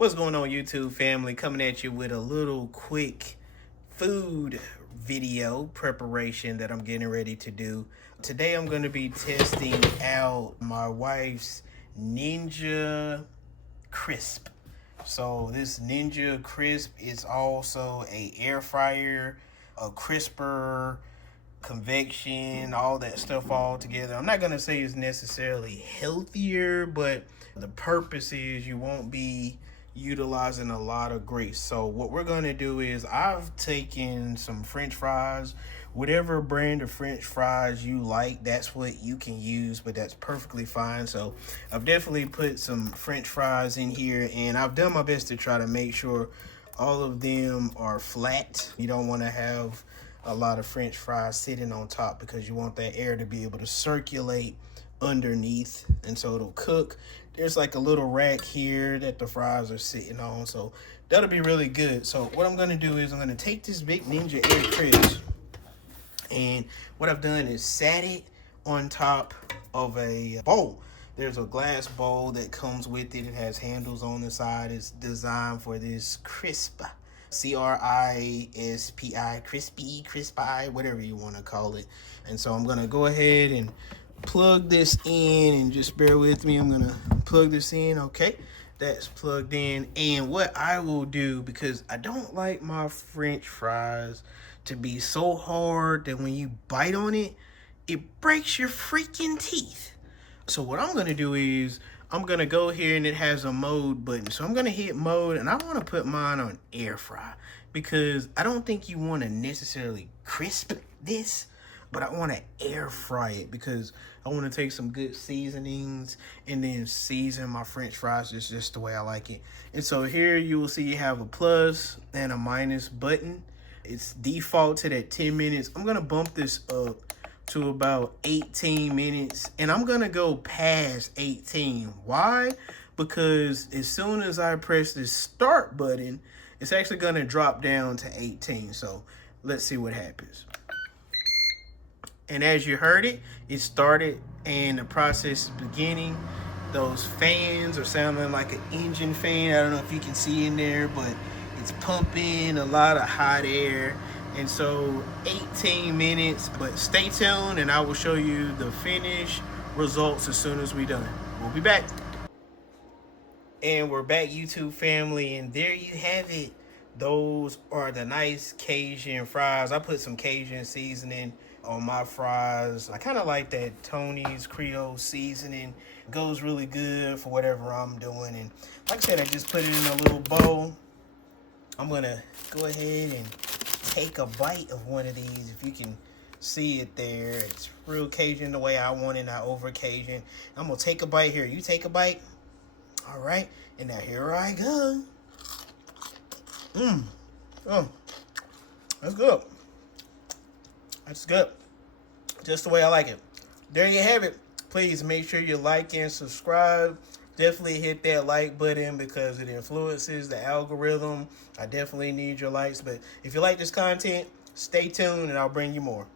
What's going on, YouTube family? Coming at you with a little quick food video preparation that I'm getting ready to do. Today I'm going to be testing out my wife's Ninja Crisp. So this Ninja Crisp is also a air fryer, a crisper, convection, all that stuff all together. I'm not going to say it's necessarily healthier, but the purpose is you won't be utilizing a lot of grease. So what we're going to do is I've taken some French fries, whatever brand of French fries you like, that's what you can use, but that's perfectly fine. So I've definitely put some French fries in here, and I've done my best to try to make sure all of them are flat. You don't want to have a lot of French fries sitting on top because you want that air to be able to circulate underneath, and so it'll cook. There's like a little rack here that the fries are sitting on, so that'll be really good. So what I'm gonna do is I'm gonna take this big Ninja Air Crisp, and what I've done is sat it on top of a bowl. There's a glass bowl that comes with it. It has handles on the side. It's designed for this crisp, C-R-I-S-P-I, crispy, whatever you want to call it. And so I'm gonna go ahead and plug this in, and just bear with me. I'm gonna plug this in. Okay, that's plugged in. And what I will do, because I don't like my French fries to be so hard that when you bite on it, it breaks your freaking teeth. So what I'm gonna do is I'm gonna go here, and it has a mode button. So I'm gonna hit mode, and I wanna put mine on air fry because I don't think you wanna necessarily crisp this, but I want to air fry it because I want to take some good seasonings and then season my French fries just the way I like it. And so here you will see you have a plus and a minus button. It's defaulted at 10 minutes. I'm going to bump this up to about 18 minutes, and I'm going to go past 18. Why? Because as soon as I press this start button, it's actually going to drop down to 18. So let's see what happens. And as you heard it, it started and the process is beginning. Those fans are sounding like an engine fan. I don't know if you can see in there, but it's pumping a lot of hot air. And so 18 minutes, but stay tuned and I will show you the finished results as soon as we're done. We'll be back. And we're back, YouTube family, and there you have it. Those are the nice Cajun fries. I put some Cajun seasoning on my fries. I kind of like that Tony's Creole seasoning. It goes really good for whatever I'm doing. And like I said, I just put it in a little bowl. I'm gonna go ahead and take a bite of one of these. If you can see it there, it's real Cajun the way I want it, not over Cajun. I'm gonna take a bite here. You take a bite. All right, and now here I go. Oh, that's good. That's good. Just the way I like it. There you have it. Please make sure you like and subscribe. Definitely hit that like button because it influences the algorithm. I definitely need your likes. But if you like this content, stay tuned and I'll bring you more.